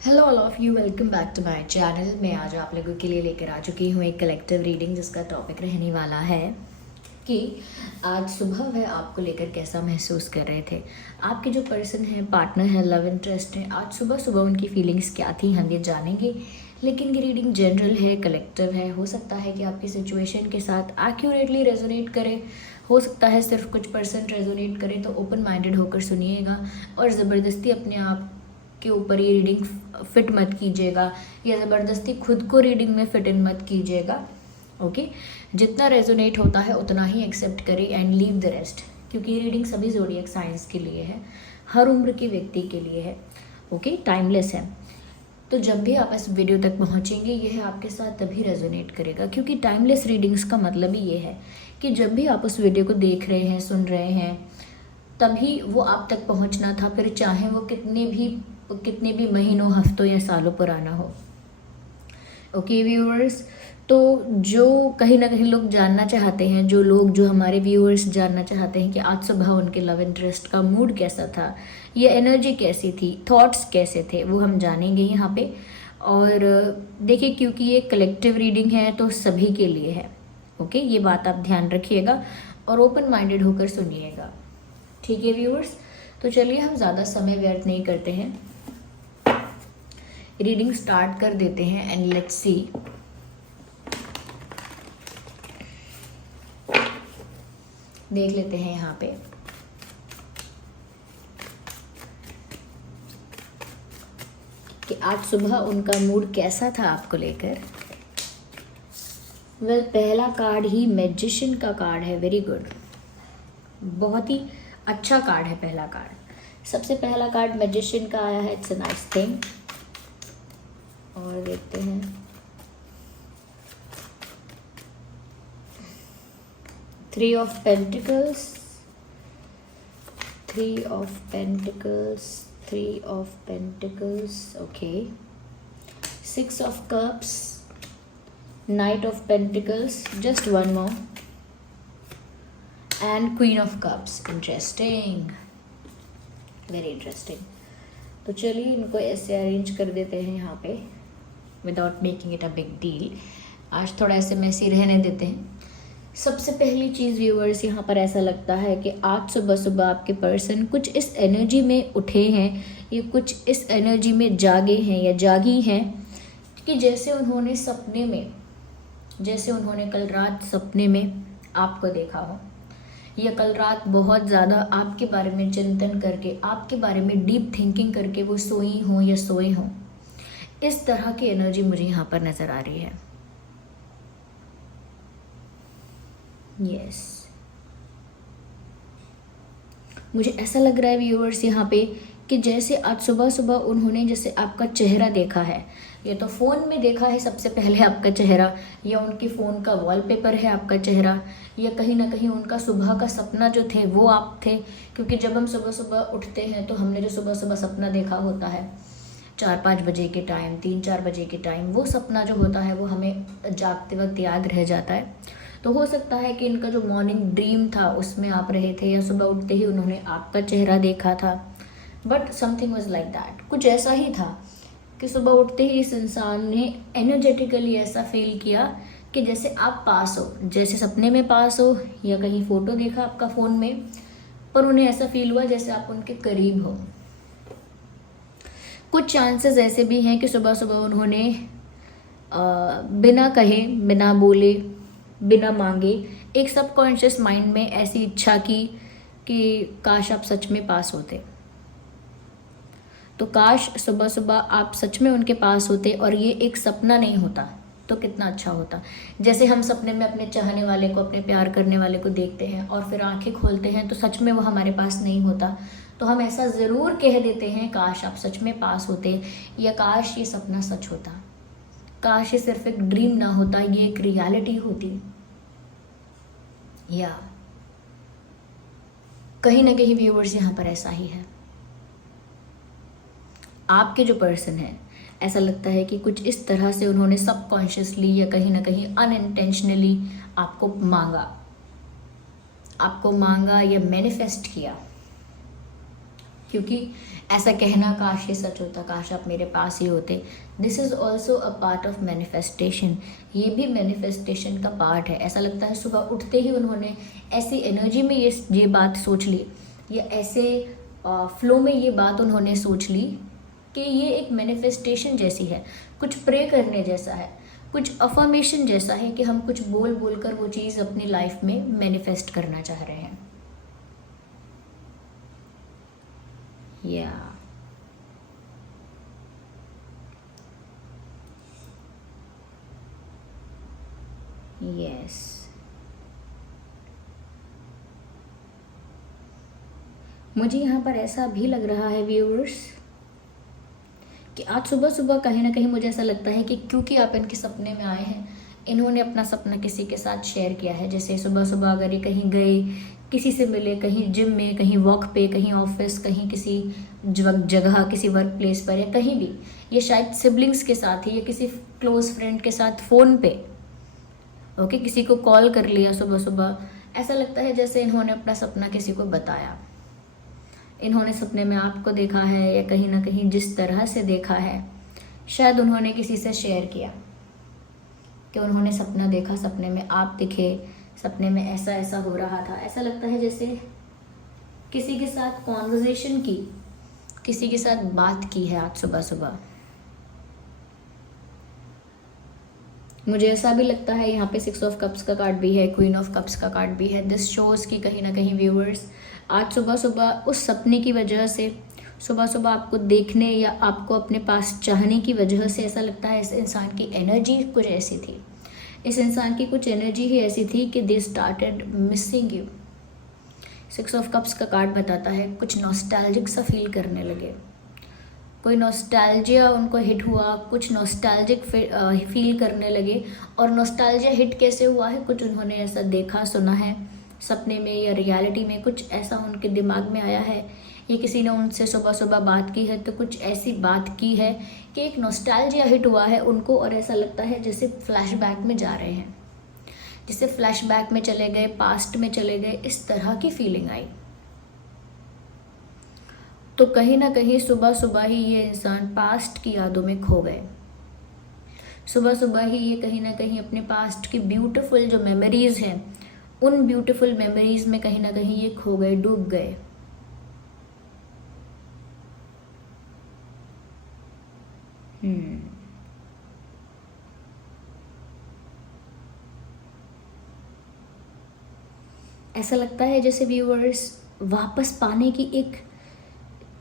Hello all of you, welcome back to my channel. मैं आज आप लोगों के लिए लेकर आ चुकी हूँ एक कलेक्टिव रीडिंग जिसका टॉपिक रहने वाला है कि आज सुबह वह आपको लेकर कैसा महसूस कर रहे थे। आपके जो पर्सन है, पार्टनर है, लव इंटरेस्ट है, आज सुबह सुबह उनकी फीलिंग्स क्या थी हम ये जानेंगे। लेकिन ये रीडिंग जनरल है, कलेक्टिव है। हो सकता है कि आपकी सिचुएशन के साथ एक्यूरेटली रेजोनेट करे, हो सकता है सिर्फ कुछ परसेंट रेजोनेट करे। तो ओपन माइंडेड होकर सुनिएगा और ज़बरदस्ती अपने आप के ऊपर ये रीडिंग फिट मत कीजिएगा या ज़बरदस्ती खुद को रीडिंग में फिट इन मत कीजिएगा। ओके, जितना रेजोनेट होता है उतना ही एक्सेप्ट करें एंड लीव द रेस्ट, क्योंकि ये रीडिंग सभी ज़ोडिएक साइंस के लिए है, हर उम्र के व्यक्ति के लिए है। ओके, टाइमलेस है। तो जब भी आप इस वीडियो तक पहुंचेंगे यह आपके साथ तभी रेजोनेट करेगा, क्योंकि टाइमलेस रीडिंग्स का मतलब ही ये है कि जब भी आप उस वीडियो को देख रहे हैं, सुन रहे हैं, तभी वो आप तक पहुंचना था, फिर चाहे वो कितने भी महीनों, हफ्तों या सालों पुराना हो। ओके व्यूअर्स, तो जो कहीं ना कहीं लोग जानना चाहते हैं, जो हमारे व्यूअर्स जानना चाहते हैं कि आज सुबह उनके लव इंटरेस्ट का मूड कैसा था, ये एनर्जी कैसी थी, थॉट्स कैसे थे, वो हम जानेंगे यहाँ पे। और देखिए, क्योंकि ये कलेक्टिव रीडिंग है तो सभी के लिए है। ओके, ये बात आप ध्यान रखिएगा और ओपन माइंडेड होकर सुनिएगा। ठीक है व्यूअर्स, तो चलिए हम ज़्यादा समय व्यर्थ नहीं करते हैं, रीडिंग स्टार्ट कर देते हैं एंड लेट्स सी। देख लेते हैं यहाँ पे कि आज सुबह उनका मूड कैसा था आपको लेकर। वेल, पहला कार्ड ही मैजिशियन का कार्ड है। वेरी गुड, बहुत ही अच्छा कार्ड है पहला कार्ड। सबसे पहला कार्ड मैजिशियन का आया है, इट्स अ नाइस थिंग। और देखते हैं, three of pentacles, three of pentacles, three of pentacles, okay, six of cups, night of pentacles, just one more, and queen of cups. Interesting, very interesting. तो चलिए इनको ऐसे अरेंज कर देते हैं यहाँ पे without making it a big deal. आज थोड़ा ऐसे मैसी रहने देते हैं। सबसे पहली चीज़ व्यूअर्स, यहाँ पर ऐसा लगता है कि आज सुबह सुबह आपके पर्सन कुछ इस एनर्जी में उठे हैं, ये कुछ इस एनर्जी में जागे हैं या जागी हैं कि जैसे उन्होंने सपने में, जैसे उन्होंने कल रात सपने में आपको देखा हो, या कल रात बहुत ज़्यादा आपके बारे में चिंतन करके, आपके बारे में डीप थिंकिंग करके वो सोई हों या सोए हों। इस तरह की एनर्जी मुझे यहाँ पर नज़र आ रही है। यस, मुझे ऐसा लग रहा है व्यूअर्स यहाँ पे कि जैसे आज सुबह सुबह उन्होंने जैसे आपका चेहरा देखा है, या तो फ़ोन में देखा है सबसे पहले आपका चेहरा, या उनके फ़ोन का वॉलपेपर है आपका चेहरा, या कहीं ना कहीं उनका सुबह का सपना जो थे वो आप थे। क्योंकि जब हम सुबह सुबह उठते हैं तो हमने जो सुबह सुबह सपना देखा होता है 4-5 बजे के टाइम, 3-4 बजे के टाइम, वो सपना जो होता है वो हमें जागते वक्त याद रह जाता है। तो हो सकता है कि इनका जो मॉर्निंग ड्रीम था उसमें आप रहे थे, या सुबह उठते ही उन्होंने आपका चेहरा देखा था। But something was like that, कुछ ऐसा ही था कि सुबह उठते ही इस इंसान ने एनर्जेटिकली ऐसा फील किया कि जैसे आप पास हो, जैसे सपने में पास हो, या कहीं फ़ोटो देखा आपका फ़ोन में, पर उन्हें ऐसा फील हुआ जैसे आप उनके करीब हो। कुछ चांसेस ऐसे भी हैं कि सुबह सुबह उन्होंने बिना कहे, बिना बोले, बिना मांगे एक सबकॉन्शियस माइंड में ऐसी इच्छा की कि काश आप सच में पास होते। तो काश सुबह सुबह आप सच में उनके पास होते और ये एक सपना नहीं होता तो कितना अच्छा होता। जैसे हम सपने में अपने चाहने वाले को, अपने प्यार करने वाले को देखते हैं और फिर आंखें खोलते हैं तो सच में वो हमारे पास नहीं होता, तो हम ऐसा ज़रूर कह देते हैं, काश आप सच में पास होते, या काश ये सपना सच होता, काश ये सिर्फ एक ड्रीम ना होता, ये एक रियलिटी होती। या कहीं ना कहीं व्यूअर्स यहाँ पर ऐसा ही है। आपके जो पर्सन है, ऐसा लगता है कि कुछ इस तरह से उन्होंने सबकॉन्शियसली या कहीं ना कहीं अनइंटेंशनली आपको मांगा या मैनिफेस्ट किया। क्योंकि ऐसा कहना काश ये सच होता, काश आप मेरे पास ही होते। This is also a part of manifestation. ये भी मैनिफेस्टेशन का पार्ट है। ऐसा लगता है सुबह उठते ही उन्होंने ऐसी एनर्जी में ये बात सोच ली, या ऐसे फ्लो में ये बात उन्होंने सोच ली कि ये एक मैनिफेस्टेशन जैसी है, कुछ प्रे करने जैसा है, कुछ अफर्मेशन जैसा है कि हम कुछ बोल बोल कर वो चीज़ अपनी लाइफ में मैनिफेस्ट करना चाह रहे हैं। या यस, मुझे यहाँ पर ऐसा भी लग रहा है व्यूअर्स कि आज सुबह सुबह कहीं ना कहीं मुझे ऐसा लगता है कि क्योंकि आप इनके सपने में आए हैं, इन्होंने अपना सपना किसी के साथ शेयर किया है। जैसे सुबह सुबह अगर ये कहीं गए, किसी से मिले, कहीं जिम में, कहीं वॉक पे, कहीं ऑफिस, कहीं किसी जगह, किसी वर्क प्लेस पर, या कहीं भी, ये शायद सिबलिंग्स के साथ ही या किसी क्लोज फ्रेंड के साथ फ़ोन पे ओके किसी को कॉल कर लिया सुबह सुबह। ऐसा लगता है जैसे इन्होंने अपना सपना किसी को बताया। इन्होंने सपने में आपको देखा है, या कहीं ना कहीं जिस तरह से देखा है शायद उन्होंने किसी से शेयर किया कि उन्होंने सपना देखा, सपने में आप दिखे, सपने में ऐसा ऐसा हो रहा था। ऐसा लगता है जैसे किसी के साथ कॉन्वर्जेशन की, किसी के साथ बात की है आज सुबह सुबह। मुझे ऐसा भी लगता है यहाँ पे 6 ऑफ कप्स का कार्ड भी है, क्वीन ऑफ कप्स का कार्ड भी है। दिस शोज की कहीं ना कहीं व्यूअर्स आज सुबह सुबह उस सपने की वजह से, सुबह सुबह आपको देखने या आपको अपने पास चाहने की वजह से ऐसा लगता है इस इंसान की एनर्जी कुछ ऐसी थी, इस इंसान की कुछ एनर्जी ही ऐसी थी कि they started missing you. 6 of cups का कार्ड बताता है कुछ नॉस्टैल्जिक सा फील करने लगे, कोई नॉस्टैल्जिया उनको हिट हुआ, कुछ नॉस्टैल्जिक फील करने लगे। और नॉस्टैल्जिया हिट कैसे हुआ है, कुछ उन्होंने ऐसा देखा सुना है सपने में या रियलिटी में, कुछ ऐसा उनके दिमाग में आया है, या किसी ने उनसे सुबह सुबह बात की है तो कुछ ऐसी बात की है कि एक नॉस्टैल्जिया हिट हुआ है उनको। और ऐसा लगता है जैसे फ्लैशबैक में जा रहे हैं, जैसे फ्लैशबैक में चले गए, पास्ट में चले गए, इस तरह की फीलिंग आई। तो कहीं ना कहीं सुबह सुबह ही ये इंसान पास्ट की यादों में खो गए। सुबह सुबह ही ये कहीं ना कहीं अपने पास्ट की ब्यूटीफुल जो मेमोरीज हैं, उन ब्यूटीफुल मेमोरीज में कहीं ना कहीं ये खो गए, डूब गए। ऐसा लगता है जैसे व्यूअर्स वापस पाने की एक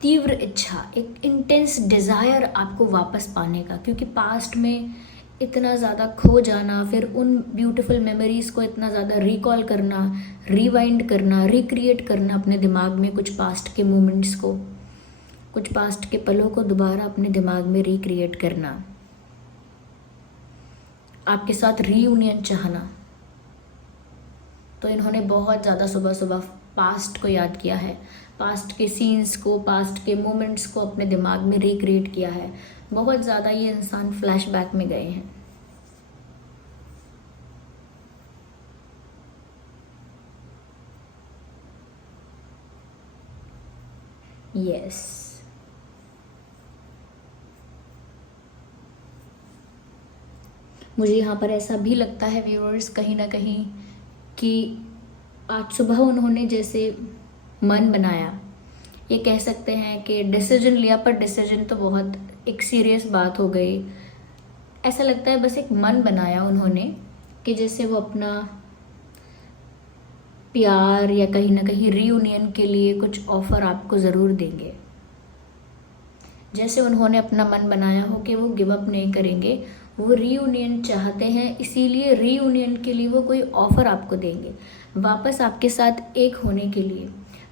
तीव्र इच्छा, एक इंटेंस डिज़ायर आपको वापस पाने का, क्योंकि पास्ट में इतना ज़्यादा खो जाना, फिर उन ब्यूटीफुल मेमोरीज़ को इतना ज़्यादा रिकॉल करना, रिवाइंड करना, रिक्रिएट करना अपने दिमाग में, कुछ पास्ट के मोमेंट्स को, कुछ पास्ट के पलों को दोबारा अपने दिमाग में रिक्रिएट करना, आपके साथ रीयूनियन चाहना। तो इन्होंने बहुत ज़्यादा सुबह सुबह पास्ट को याद किया है, पास्ट के सीन्स को, पास्ट के मोमेंट्स को अपने दिमाग में रिक्रिएट किया है। बहुत ज़्यादा ये इंसान फ्लैशबैक में गए हैं। यस, मुझे यहाँ पर ऐसा भी लगता है व्यूअर्स कहीं ना कहीं कि आज सुबह उन्होंने जैसे मन बनाया, ये कह सकते हैं कि डिसीजन लिया, पर डिसीजन तो बहुत एक सीरियस बात हो गई। ऐसा लगता है बस एक मन बनाया उन्होंने कि जैसे वो अपना प्यार या कहीं ना कहीं रीयूनियन के लिए कुछ ऑफ़र आपको ज़रूर देंगे। जैसे उन्होंने अपना मन बनाया हो कि वो गिव अप नहीं करेंगे, वो रीयूनियन चाहते हैं, इसीलिए रीयूनियन के लिए वो कोई ऑफ़र आपको देंगे, वापस आपके साथ एक होने के लिए,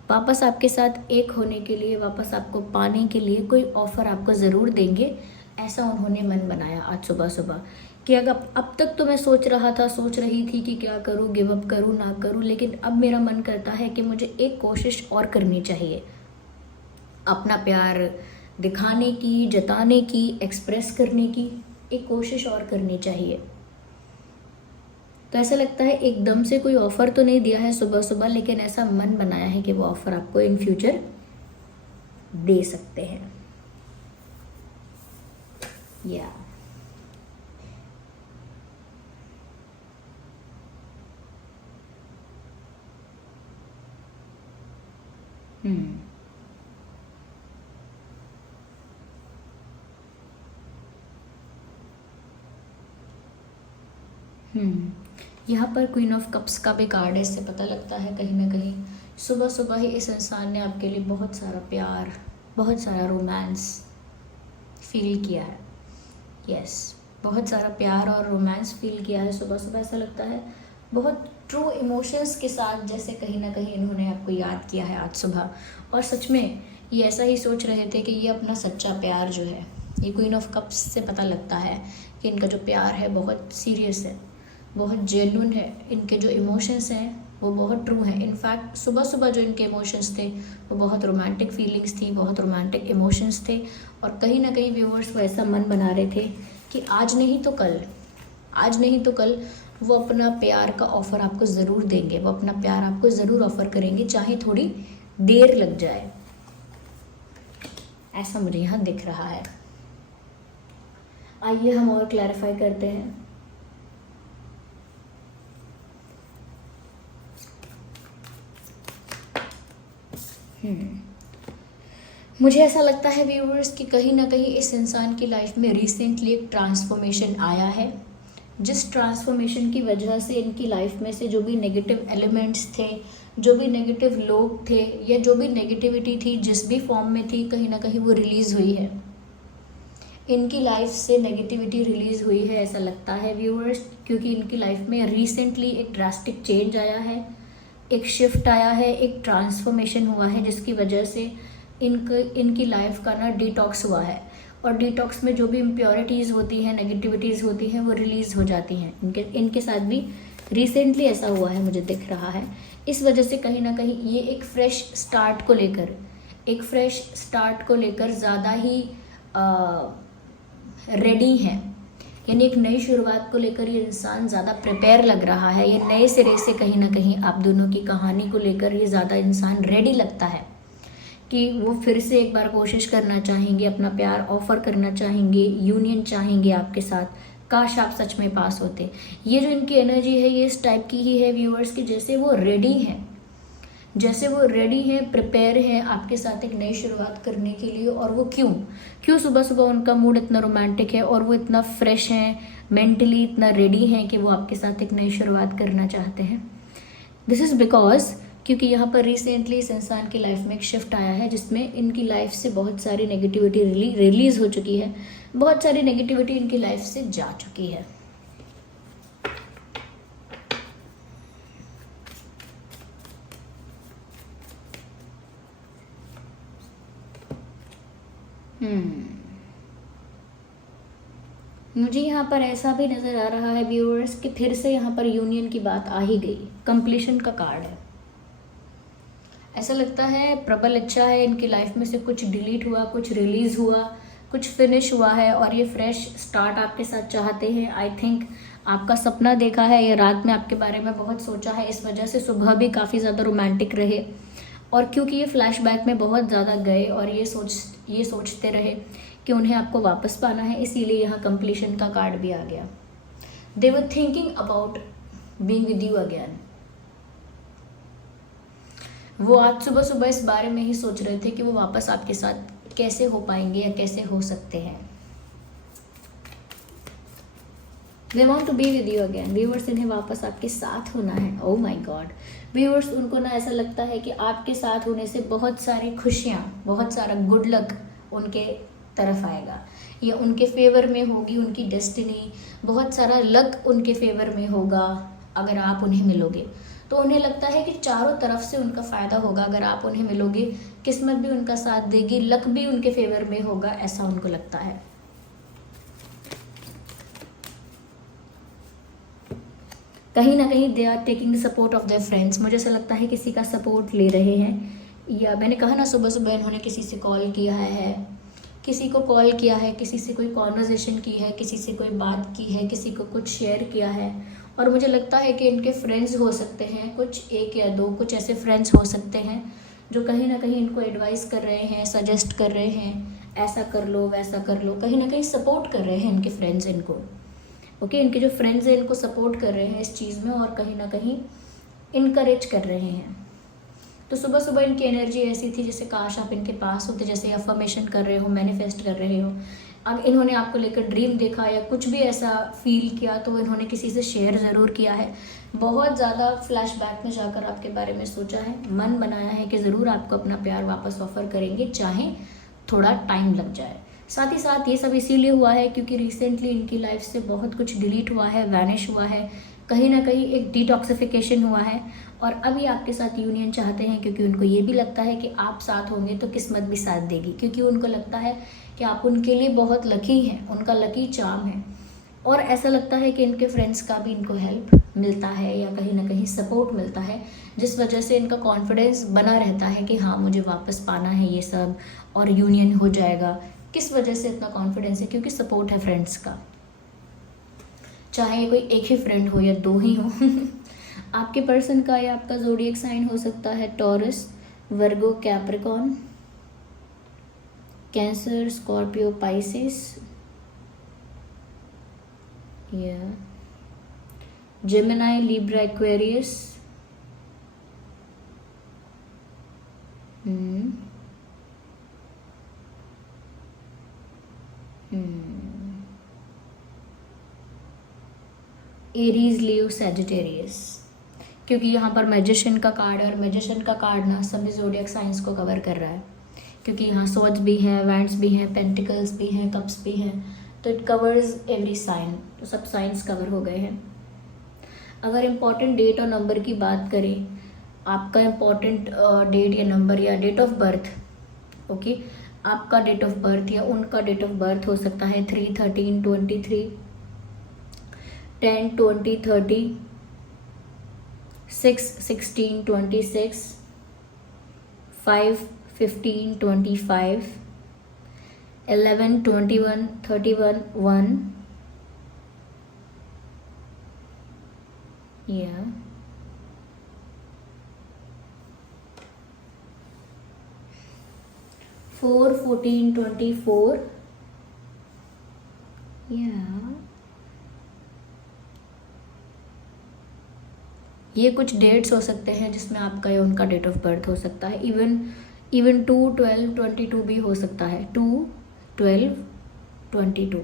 वापस आपके साथ एक होने के लिए, वापस आपको पाने के लिए कोई ऑफ़र आपको ज़रूर देंगे। ऐसा उन्होंने मन बनाया आज सुबह सुबह कि अगर अब तक तो मैं सोच रही थी कि क्या करूँ, गिव अप करूँ ना करूँ, लेकिन अब मेरा मन करता है कि मुझे एक कोशिश और करनी चाहिए, अपना प्यार दिखाने की, जताने की, एक्सप्रेस करने की एक कोशिश और करनी चाहिए। तो ऐसा लगता है एकदम से कोई ऑफ़र तो नहीं दिया है सुबह सुबह, लेकिन ऐसा मन बनाया है कि वो ऑफ़र आपको इन फ्यूचर दे सकते हैं। या यहाँ पर क्वीन ऑफ कप्स का भी कार्ड है। इससे पता लगता है कहीं ना कहीं सुबह सुबह ही इस इंसान ने आपके लिए बहुत सारा प्यार, बहुत सारा रोमांस फील किया है। यस, बहुत सारा प्यार और रोमांस फील किया है सुबह सुबह। ऐसा लगता है बहुत ट्रू इमोशंस के साथ जैसे कहीं ना कहीं इन्होंने आपको याद किया है आज सुबह। और सच में ये ऐसा ही सोच रहे थे कि ये अपना सच्चा प्यार जो है, ये क्वीन ऑफ कप्स से पता लगता है कि इनका जो प्यार है बहुत सीरियस है, बहुत जेन्युइन है। इनके जो इमोशंस हैं वो बहुत ट्रू हैं। इनफैक्ट सुबह सुबह जो इनके इमोशंस थे वो बहुत रोमांटिक फीलिंग्स थी, बहुत रोमांटिक इमोशंस थे। और कहीं ना कहीं व्यूअर्स को ऐसा मन बना रहे थे कि आज नहीं तो कल, आज नहीं तो कल वो अपना प्यार का ऑफ़र आपको ज़रूर देंगे, वो अपना प्यार आपको ज़रूर ऑफ़र करेंगे, चाहे थोड़ी देर लग जाए। ऐसा मुझे यहाँ दिख रहा है। आइए हम और क्लैरिफाई करते हैं। मुझे ऐसा लगता है व्यूअर्स कि कहीं ना कहीं इस इंसान की लाइफ में रिसेंटली एक ट्रांसफॉर्मेशन आया है, जिस ट्रांसफॉर्मेशन की वजह से इनकी लाइफ में से जो भी नेगेटिव एलिमेंट्स थे, जो भी नेगेटिव लोग थे, या जो भी नेगेटिविटी थी जिस भी फॉर्म में थी, कहीं ना कहीं वो रिलीज़ हुई है। इनकी लाइफ से नेगेटिविटी रिलीज़ हुई है ऐसा लगता है व्यूअर्स, क्योंकि इनकी लाइफ में रिसेंटली एक ड्रास्टिक चेंज आया है, एक शिफ्ट आया है, एक ट्रांसफॉर्मेशन हुआ है, जिसकी वजह से इनकी लाइफ का ना डिटॉक्स हुआ है। और डिटॉक्स में जो भी इम्प्योरिटीज़ होती हैं, नेगेटिविटीज़ होती हैं, वो रिलीज़ हो जाती हैं। इनके साथ भी रिसेंटली ऐसा हुआ है, मुझे दिख रहा है। इस वजह से कहीं ना कहीं ये एक फ्रेश स्टार्ट को लेकर ज़्यादा ही रेडी हैं। यानी एक नई शुरुआत को लेकर ये इंसान ज़्यादा प्रिपेयर लग रहा है। ये नए सिरे से कहीं ना कहीं आप दोनों की कहानी को लेकर ये ज़्यादा इंसान रेडी लगता है कि वो फिर से एक बार कोशिश करना चाहेंगे, अपना प्यार ऑफर करना चाहेंगे, यूनियन चाहेंगे आपके साथ। काश आप सच में पास होते। ये जो इनकी एनर्जी है ये इस टाइप की ही है व्यूअर्स की जैसे वो रेडी हैं, प्रिपेयर हैं आपके साथ एक नई शुरुआत करने के लिए। और वो क्यों सुबह सुबह उनका मूड इतना रोमांटिक है और वो इतना फ्रेश हैं, मेंटली इतना रेडी हैं कि वो आपके साथ एक नई शुरुआत करना चाहते हैं। दिस इज़ बिकॉज क्योंकि यहाँ पर रिसेंटली इस इंसान की लाइफ में एक शिफ्ट आया है जिसमें इनकी लाइफ से बहुत सारी नेगेटिविटी रिलीज़ हो चुकी है, बहुत सारी नेगेटिविटी इनकी लाइफ से जा चुकी है। मुझे यहाँ पर ऐसा भी नज़र आ रहा है व्यूअर्स कि फिर से यहाँ पर यूनियन की बात आ ही गई। कंप्लीशन का कार्ड है। ऐसा लगता है प्रबल इच्छा है इनकी लाइफ में से कुछ डिलीट हुआ, कुछ रिलीज़ हुआ, कुछ फिनिश हुआ है और ये फ्रेश स्टार्ट आपके साथ चाहते हैं। आई थिंक आपका सपना देखा है, ये रात में आपके बारे में बहुत सोचा है, इस वजह से सुबह भी काफ़ी ज़्यादा रोमांटिक रहे। और क्योंकि ये फ्लैशबैक में बहुत ज़्यादा गए और ये सोचते रहे कि उन्हें आपको वापस पाना है, इसीलिए यहाँ कंप्लीशन का कार्ड भी आ गया। They were thinking about being with you again. वो आज सुबह सुबह इस बारे में ही सोच रहे थे कि वो वापस आपके साथ कैसे हो पाएंगे या कैसे हो सकते हैं। They want to be with you again. Viewers, इन्हें वापस आपके साथ होना है। ओह माय गॉड व्यूअर्स, उनको ना ऐसा लगता है कि आपके साथ होने से बहुत सारी खुशियाँ, बहुत सारा गुड लक उनके तरफ आएगा या उनके फेवर में होगी उनकी डेस्टिनी। बहुत सारा लक उनके फेवर में होगा अगर आप उन्हें मिलोगे। तो उन्हें लगता है कि चारों तरफ से उनका फ़ायदा होगा अगर आप उन्हें मिलोगे। किस्मत भी उनका साथ देगी, लक भी उनके फेवर में होगा, ऐसा उनको लगता है। कहीं ना कहीं they are taking the support of their friends. मुझे ऐसा लगता है किसी का सपोर्ट ले रहे हैं, या मैंने कहा ना सुबह सुबह इन्होंने किसी से कॉल किया है, किसी को कॉल किया है, किसी से कोई कॉन्वर्जेशन की है, किसी से कोई बात की है, किसी को कुछ शेयर किया है। और मुझे लगता है कि इनके फ्रेंड्स हो सकते हैं कुछ, एक या दो, कुछ ऐसे फ्रेंड्स हो सकते हैं जो कहीं ना कहीं इनको एडवाइस कर रहे हैं, सजेस्ट कर रहे हैं, ऐसा कर लो वैसा कर लो, कहीं ना कहीं सपोर्ट कर रहे हैं इनके फ्रेंड्स इनको। ओके, इनके जो फ्रेंड्स हैं इनको सपोर्ट कर रहे हैं इस चीज़ में और कहीं ना कहीं इनकरेज कर रहे हैं। तो सुबह सुबह इनकी एनर्जी ऐसी थी जैसे काश आप इनके पास होते, जैसे अफर्मेशन कर रहे हो, मैनिफेस्ट कर रहे हो। अब इन्होंने आपको लेकर ड्रीम देखा या कुछ भी ऐसा फील किया तो इन्होंने किसी से शेयर ज़रूर किया है। बहुत ज़्यादा फ्लैशबैक में जाकर आपके बारे में सोचा है, मन बनाया है कि ज़रूर आपको अपना प्यार वापस ऑफर करेंगे, चाहे थोड़ा टाइम लग जाए। साथ ही साथ ये सब इसीलिए हुआ है क्योंकि रिसेंटली इनकी लाइफ से बहुत कुछ डिलीट हुआ है, वैनिश हुआ है, कहीं ना कहीं एक डिटॉक्सिफिकेशन हुआ है और अभी आपके साथ यूनियन चाहते हैं क्योंकि उनको ये भी लगता है कि आप साथ होंगे तो किस्मत भी साथ देगी, क्योंकि उनको लगता है कि आप उनके लिए बहुत लकी हैं, उनका लकी चार्म है। और ऐसा लगता है कि इनके फ्रेंड्स का भी इनको हेल्प मिलता है या कहीं ना कहीं सपोर्ट मिलता है, जिस वजह से इनका कॉन्फिडेंस बना रहता है कि हाँ मुझे वापस पाना है ये सब और यूनियन हो जाएगा। किस वजह से इतना कॉन्फिडेंस है? क्योंकि सपोर्ट है फ्रेंड्स का, चाहे ये कोई एक ही फ्रेंड हो या दो ही हो। आपके पर्सन का या आपका ज़ोडिएक साइन हो सकता है टॉरस, वर्गो, कैप्रिकॉर्न, कैंसर, स्कॉर्पियो, पाइसिस, या जेमिनाई, लिब्रा, एक्वेरियस। एरीज, लियो, सैजिटेरियस। क्योंकि यहाँ पर मैजिशियन का कार्ड है और मैजिशियन का कार्ड ना सभी ज़ोडिएक साइंस को कवर कर रहा है, क्योंकि यहाँ स्वॉर्ड्स भी हैं, वैंड्स भी हैं, पेंटिकल्स भी हैं, कप्स भी हैं, तो इट कवर्स एवरी साइन, तो सब साइंस कवर हो गए हैं। अगर इम्पॉर्टेंट डेट और नंबर की बात करें, आपका इम्पॉर्टेंट डेट या नंबर या डेट ऑफ बर्थ, ओके, आपका डेट ऑफ बर्थ या उनका डेट ऑफ बर्थ हो सकता है 3/13/23, 10/20/30, 6/16/26, 5/15/25, 11/21/31, 1, yeah, 4/14/24, yeah। ये कुछ डेट्स हो सकते हैं जिसमें आपका या उनका डेट ऑफ बर्थ हो सकता है। इवन 2/12/22 भी हो सकता है, 2/12/22,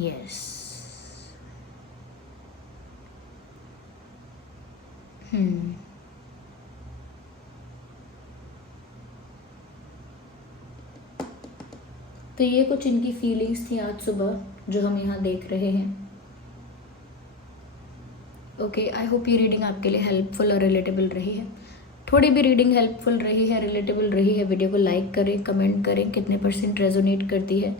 यस। तो ये कुछ इनकी फीलिंग्स थी आज सुबह जो हम यहाँ देख रहे हैं। ओके, आई होप ये रीडिंग आपके लिए हेल्पफुल और रिलेटेबल रही है। थोड़ी भी रीडिंग हेल्पफुल रही है, रिलेटेबल रही है, वीडियो को लाइक करें, कमेंट करें कितने % रेजोनेट करती है,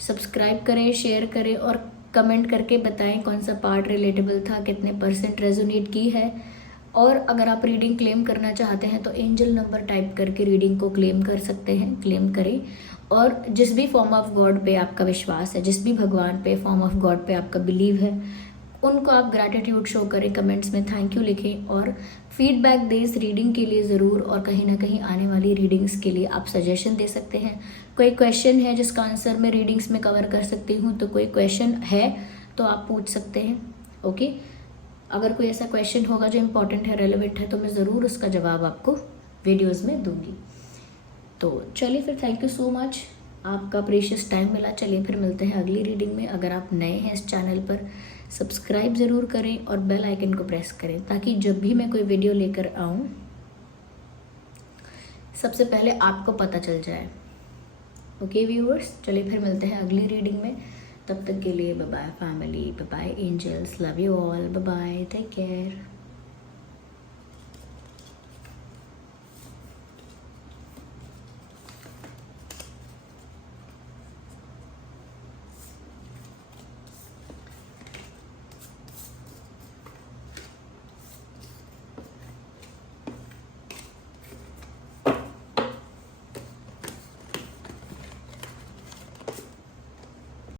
सब्सक्राइब करें, शेयर करें और कमेंट करके बताएं कौन सा पार्ट रिलेटेबल था, कितने % रेजोनेट की है। और अगर आप रीडिंग क्लेम करना चाहते हैं तो एंजल नंबर टाइप करके रीडिंग को क्लेम कर सकते हैं, क्लेम करें। और जिस भी फॉर्म ऑफ गॉड पे आपका विश्वास है, जिस भी भगवान पे, फॉर्म ऑफ गॉड पे आपका बिलीव है, उनको आप ग्रैटिट्यूड शो करें, कमेंट्स में थैंक यू लिखें और फीडबैक दें इस रीडिंग के लिए ज़रूर। और कहीं ना कहीं आने वाली रीडिंग्स के लिए आप सजेशन दे सकते हैं। कोई क्वेश्चन है जिसका आंसर मैं रीडिंग्स में कवर कर सकती हूँ, तो कोई क्वेश्चन है तो आप पूछ सकते हैं। ओके, अगर कोई ऐसा क्वेश्चन होगा जो इम्पोर्टेंट है, रेलेवेंट है, तो मैं ज़रूर उसका जवाब आपको वीडियोज़ में दूँगी। तो चलिए फिर, थैंक यू सो मच, आपका प्रीशियस टाइम मिला। चलिए फिर मिलते हैं अगली रीडिंग में। अगर आप नए हैं इस चैनल पर, सब्सक्राइब ज़रूर करें और बेल आइकन को प्रेस करें ताकि जब भी मैं कोई वीडियो लेकर आऊँ सबसे पहले आपको पता चल जाए। ओके व्यूअर्स, चलिए फिर मिलते हैं अगली रीडिंग में। तब तक के लिए bye bye family, bye bye angels, love you all, bye bye, take care.